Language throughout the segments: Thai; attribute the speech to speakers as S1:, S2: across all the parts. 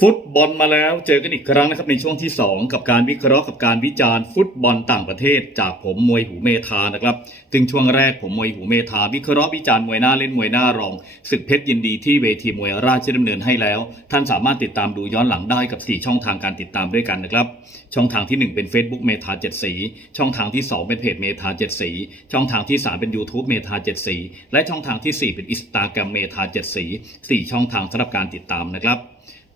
S1: ฟุตบอลมาแล้วเจอกันอีกครั้งนะครับในช่วงที่ 2 กับการวิเคราะห์กับการวิจารณ์ฟุตบอลต่างประเทศ จากผมมวยหูเมธานะครับซึ่งช่วงแรกผมมวยหูเมธาวิเคราะห์วิจารณ์มวยหน้าเล่นมวยหน้ารองศึกเพชรยินดีที่เวทีมวยราชดำเนินให้แล้ว ท่านสามารถติดตามดูย้อนหลังได้กับ 4 ช่องทางการติดตามด้วยกันนะครับช่องทางทีหนึ่1 เป็น Facebook เมธาเจ็ดสีช่องทางที่ 2 เป็นเพจเมธาเจ็ดสีช่องทางที่ 3 เป็น YouTube เมธาเจ็ดสีและช่องทางทีสี่4 เป็นอินสตาแกรมเมธาเจ็ดสีสี่ช่องทางสำหรับการติดตามนะครับ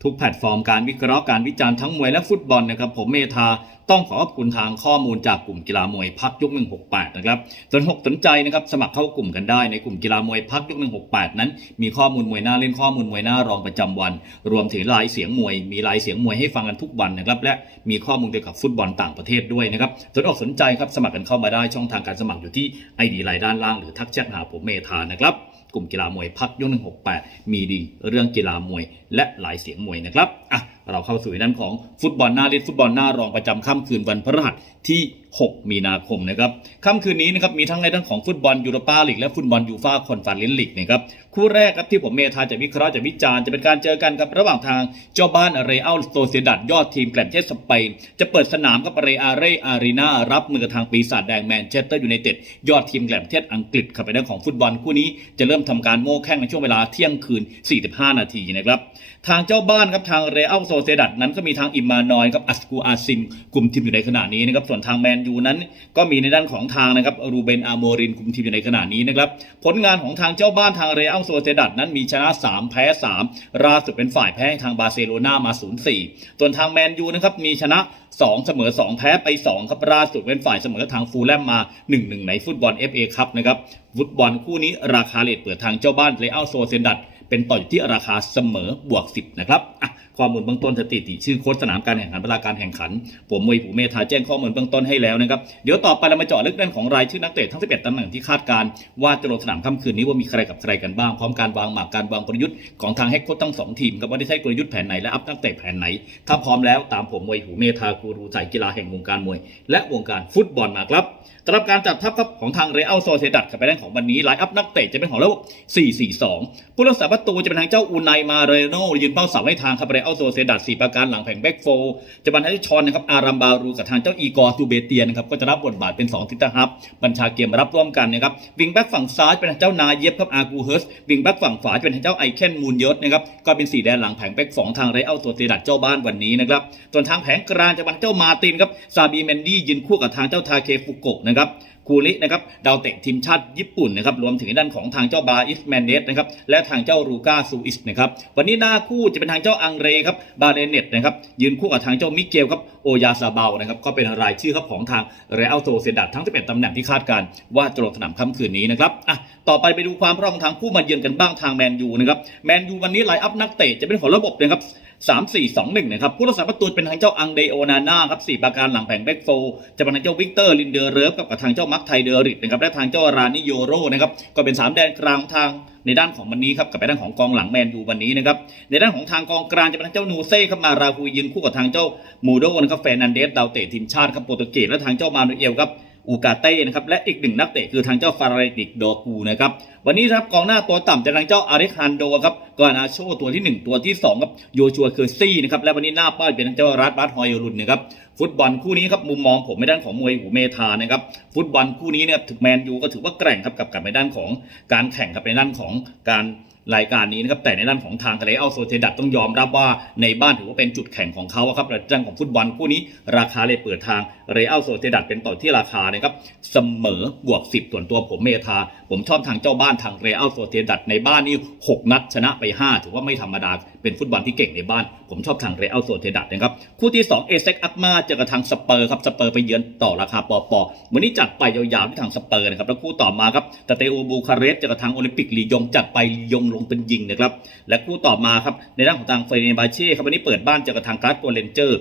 S1: ทุกแพลตฟอร์มการวิเคราะห์การวิจารณ์ทั้งมวยและฟุตบอลนะครับ ผมเมธา ต้องขอขอบคุณทางข้อมูลจากกลุ่มกีฬามวยพักยก 168 นะครับสนหกสนใจนะครับสมัครเข้ากลุ่มกันได้ในกลุ่มกีฬามวยพักยก 168 นั้น มีข้อมูลมวยหน้าเล่นข้อมูลมวยหน้ารองประจำวัน รวมถึงลายเสียงมวย มีลายเสียงมวยให้ฟังกันทุกวันนะครับและมีข้อมูลเกี่ยวกับฟุตบอลต่างประเทศด้วยนะครับสนอกสนใจครับสมัครกันเข้ามาได้ช่องทางการสมัครอยู่ที่ไอดีไลน์ด้านล่างหรือทักแชทหาผมเมธานะครับกลุ่มกีฬามวยพักยก 168 มีดีเรื่องกีฬามวย และหลายเสียงมวยนะครับอะ เราเข้าสู่ในด้านของฟุตบอลหน้าเล่นฟุตบอลหน้ารองประจำค่ำคืนวันพฤหัสที่6 มีนาคมนะครับค่ำคืนนี้นะครับมีทั้งในด้านของฟุตบอลยูโรปาลีกและฟุตบอลยูฟ่าคอนฟาเรนซ์ลีกนะครับคู่แรกครับที่ผมเมธาจะวิเคราะห์จะวิจารณ์จะเป็นการเจอกันครับระหว่างทางเจ้าบ้านเรอัลโซเซดัดยอดทีมแกลนเชสสเปนจะเปิดสนามกับเรอาเรอารีนารับมือกับทางปีศาจแดงแมนเชสเตอร์ยูไนเต็ดยอดทีมแกลนเทศอังกฤษครับในด้านของฟุตบอลคู่นี้จะเริ่มทำการโม่แข่งในช่วงเวลาเที่ยงคืน 45 นาทีนะครับทางเจ้าบ้านครับทางเรอัลโซเซดัดนั้นก็มีทางอิมมานอยกับอัสกูอาซินกลุ่มทีมอยู่ในขณะนี้นะครับส่วนทางแมนยูนั้น ก็มีในด้านของทางนะครับรูเบนอาโมรินกลุ่มทีมอยู่ในขณะนี้นะครับผลงานของทางเจ้าบ้านทางเรอัลโซเซดัดนั้นมีชนะ 3 แพ้3ล่าสุดเป็นฝ่ายแพ้ทางบาร์เซโลนามา 0-4 ส่วนทางแมนยูนะครับมีชนะ2 เสมอ 2 แพ้ไป 2 ครับล่าสุดเป็นฝ่ายเสมอทางฟูลแลมมา 1-1 ในฟุตบอล FA ครับนะครับฟุตบอลคู่นี้ราคาเลทเปิดทางเจ้าบ้านเรอัลโซเซดัดเป็นต่ออยู่ที่ราคาเสมอบวก 10 นะครับ อะข้อมูลเบื้องต้นสถิติ ชื่อโค้ชสนามการแข่งขันเวลาการแข่งขัน ผมมวยผูเมธาแจ้งข้อมูลเบื้องต้นให้แล้วนะครับ เดี๋ยวต่อไปเรามาเจาะลึกเรื่องของรายชื่อนักเตะทั้ง 11ตำแหน่งที่คาดการว่าจะลงสนามค่ำคืนนี้ว่ามีใครกับใครกันบ้าง พร้อมการวางหมากการวางกลยุทธ์ของทางเฮดโค้ชทั้งสองทีมครับว่าได้ใช้กลยุทธ์แผนไหนและอัพนักเตะแผนไหน ถ้าพร้อมแล้วตามผมมวยหูเมธากูรูสายกีฬาแห่งวงการมวย และวงการฟุตบอลมาครับสำหรับการจัดทัพครับของทางเรอัลโซเซดัดกับไปด้านของวันนี้ไลน์อัพนักเตะจะเป็นของระบบ4-4-2ผู้รักษาประตูจะเป็นทางเจ้าอูไนมาเรโนยืนเป้าเสาให้ทางครับเรเอัลโซเซดัด4ประการหลังแผงแบ็กโฟจะบรรทัดชอนนะครับอารัมบารูกับทางเจ้าอีกอร์ตูเบเตียนะครับก็จะรับบทบาทเป็น 2 ทิศฮับบัญชาเกมรับร่วมกันนะครับวิงแบ็กฝั่งซ้ายเป็นเจ้านาเย็บครับอากูเฮิร์สวิงแบ็กฝั่งขวาจะเป็นเจ้าไอเคนมูนยศนะครับก็เป็นสีแดนหลังแผงแบ็กสองทางเรเอัลโซเซดัดเจ้าบ้านวันนี้นะครับส่วนทางแผงกลางจะเป็นเจ้ามาตินครับซาบีเมนดี้ยืนคู่กับทางเจ้าทาเคฟุโกะนะครับ คูรินะครับดาวเตะทีมชาติญี่ปุ่นนะครับรวมถึงด้านของทางเจ้าบาอิสแมนเนสนะครับและทางเจ้ารูกาซูอิสนะครับวันนี้หน้าคู่จะเป็นทางเจ้าอังเรครับบาเลเนตนะครับยืนคู่กับทางเจ้ามิเกลครับโอยาซาเบานะครับก็เป็นรายชื่อครับของทางเรอัลโซเซดัดทั้ง11ตำแหน่งที่คาดการว่าจะลงสนามค่ำคืนนี้นะครับอะต่อไปไปดูความพร้อมของทางผู้มาเยือนกันบ้างทางแมนยูนะครับแมนยูวันนี้ไลน์อัพนักเตะจะเป็นของระบบนะครับ สามสี่สองหนึ่งนะครับ ผู้รักษาประตูเป็นทางเจ้าอังเดโอนาน่าครับสี่ประการหลังแผงแบ็กโฟจะเป็นทางเจ้าวิกเตอร์ลินเดอร์เริฟกับทางเจ้ามักไทเดอริดนะครับและทางเจ้ารานิโยโรนะครับก็เป็นสามแดนกลางทางในด้านของวันนี้ครับกับไปด้านของกองหลังแมนยูวันนี้นะครับในด้านของทางกองกลางจะเป็นทางเจ้านูเซ่ครับมาราฮูยืนคู่กับทางเจ้ามูโดนะครับแฟรนันเดสดาวเตะทีมชาติครับโปรตุเกสและทางเจ้ามานูเอลครับ อูกาเต้นะครับและอีกหนึ่งนักเตะคือทางเจ้าฟาราดิกโดกูนะครับวันนี้ครับกองหน้าตัวต่ำจะทางเจ้าอาริคันโดครับกอนาโชตัวที่ 1 ตัวที่2ครับโยชัวเคอร์ซี่นะครับและวันนี้หน้าป้ายเป็นทางเจ้ารัฐบัตฮอยรุนนะครับฟุตบอลคู่นี้ครับมุมมองผมในด้านของมวยหูเมธานะครับฟุตบอลคู่นี้เนี่ยถึงแมนยูก็ถือว่าแกร่งครับกับกับในด้านของการแข่งกับในด้านของการ รายการนี้นะครับแต่ในด้านของทางทะเลอัลโซเทดัดต้องยอมรับว่าในบ้านถือว่าเป็นจุดแข่งของเขาครับในด้านของฟุตบอลคู่นี้ ราคาเลยเปิดทางเรอัลโซเทดัดเป็นต่อที่ราคานะครับเสมอบวก 10 ส่วนตัวผมเมธา ผมชอบทางเจ้าบ้านทางเรอัลโซเทดัดในบ้านนี่ 6 นัดชนะไป 5 ถือว่าไม่ธรรมดา เป็นฟุตบอลที่เก่งในบ้าน ผมชอบทางเรอัลโซเทดัดนะครับคู่ที่2เอเซ็กอัคมาเจอกับทางสเปอร์ครับสเปอร์ไปเยือนต่อราคาปอปอวันนี้จัดไปยาวๆที่ทางสเปอร์นะครับแล้วคู่ต่อมาครับตเตโอบูคาเรสเจอกับทางโอลิมปิกลียงจัดไปลียงลงเป็นยิงนะครับ และคู่ต่อมาครับในด้านของทางเฟรเนบาเช่ครับวันนี้เปิดบ้านเจอกับทางการ์ดโกเลนเจอร์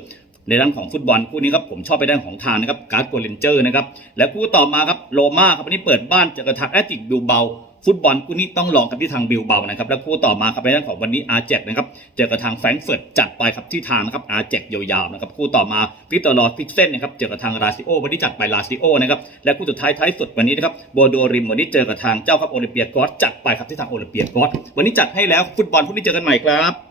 S1: ในด้านของฟุตบอลคู่นี้ครับผมชอบไปด้านของทางนะครับการ์ดโกเลนเจอร์นะครับและคู่ต่อมาครับโรม่าครับวันนี้เปิดบ้านเจอกับทางแอตติกบิลเบา ฟุตบอลคู่นี้ต้องลองกับที่ทางบิลเบานะครับและคู่ต่อมาครับในเรื่องของวันนี้อาร์เจกนะครับเจอกับทางแฟรงก์เฟิร์ตจัดไปครับที่ทางนะครับอาร์เจกยาวๆนะครับคู่ต่อมาพิตอรอฟิกเซนนะครับเจอกับทางราซิโอวันนี้จัดไปราซิโอนะครับและคู่สุดท้ายท้ายสุดวันนี้นะครับโบโดริมวันนี้เจอกับทางเจ้าครับโอลิมเปียกอสจัดไปครับที่ทางโอลิมเปียกอสวันนี้จัดให้แล้วฟุตบอลพรุ่งนี้เจอกันใหม่ครับ